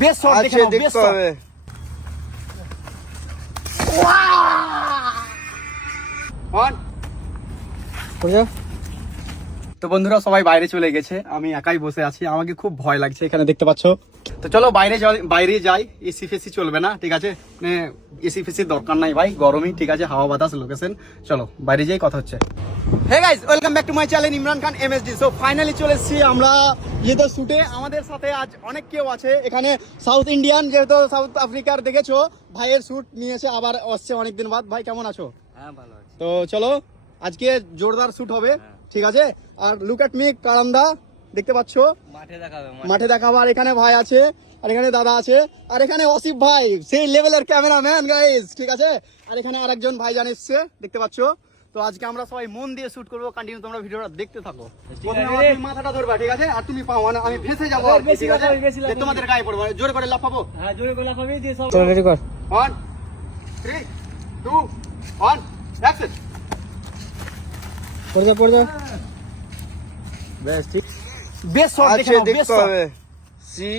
Best shot দেখে নাও, best shot. তো বন্ধুরা সবাই বাইরে চলে গেছে, আমি একাই বসে আছি, আমাকে খুব ভয় লাগছে এখানে দেখতে পাচ্ছ। তো চলো বাইরে যাই, এসি ফেসি চলবে না, ঠিক আছে, এসি ফেসির দরকার নাই ভাই, গরমই ঠিক আছে, হাওয়া বাতাস লোকেশন। চলো বাইরে যাই, কথা হচ্ছে। Hey guys, welcome back to my channel Imran Khan MSD. So finally চলে এসেছি আমরা ইয়েতে শুটে। আমাদের সাথে আজ অনেক কেউ আছে এখানে, সাউথ ইন্ডিয়ান, যেহেতু সাউথ আফ্রিকার দেখেছো, ভাইয়ের শুট নিয়েছে, আবার আসছে অনেকদিন বাদ। ভাই কেমন আছো? হ্যাঁ ভালো আছি। তো চলো আজকে জোরদার শুট হবে, ঠিক আছে। আর লুক এট মি, কারামদা দেখতে পাচ্ছ, মাঠে দেখাবো। আর এখানে ভাই আছে, আর এখানে দাদা আছে, আর এখানে অসিফ ভাই, সেই লেভেলের ক্যামেরাম্যান গাইস, ঠিক আছে। আর এখানে আরেকজন ভাইজান এসছে, দেখতে পাচ্ছ। তো আজকে আমরা সবাই মন দিয়ে শুট করবো, কন্টিনিউ তোমরা ভিডিওটা দেখতে থাকো। প্রথমে আমার তুমি মাথাটা ধরবা, ঠিক আছে, আর তুমি পাও, মানে আমি ভেসে যাবো, ঠিক আছে, যে তোমাদের গায়ে পড়বো, জোরে করে লাফাবো। হ্যাঁ জোরে করে লাফাবি দিয়ে সব। চলো রেডি কর, 1 3 2 1 অ্যাকশন। পড়ে যা বেশ, ঠিক, বেশ শট দেখে নাও, বেশ শট। সি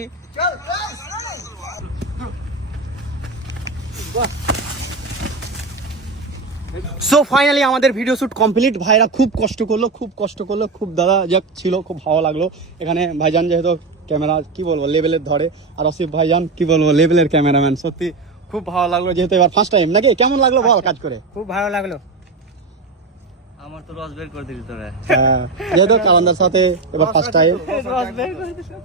সো ফাইনালি আমাদের ভিডিও শুট কমপ্লিট। ভাইরা খুব কষ্ট করলো, খুব দাদা যাক ছিল, খুব ভালো লাগলো। এখানে ভাইজান যেহেতু ক্যামেরা কি বলবো লেভেলের ধরে, আর অসিফ ভাইজান কি বলবো লেভেলের ক্যামেরাম্যান, সত্যি খুব ভালো লাগলো। যেহেতু এবার ফার্স্ট টাইম নাকি, কেমন লাগলো বল কাজ করে? খুব ভালো লাগলো। আমার তো রস বের করে দিলি তোরা। হ্যাঁ, যেহেতু কালান্দার সাথে এবার ফার্স্ট টাইম। রস বের করে দিলি।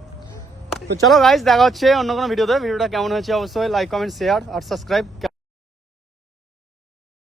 তো চলো গাইস, দেখা হচ্ছে অন্য কোনো ভিডিওতে। ভিডিওটা কেমন হয়েছে অবশ্যই লাইক কমেন্ট শেয়ার আর সাবস্ক্রাইব।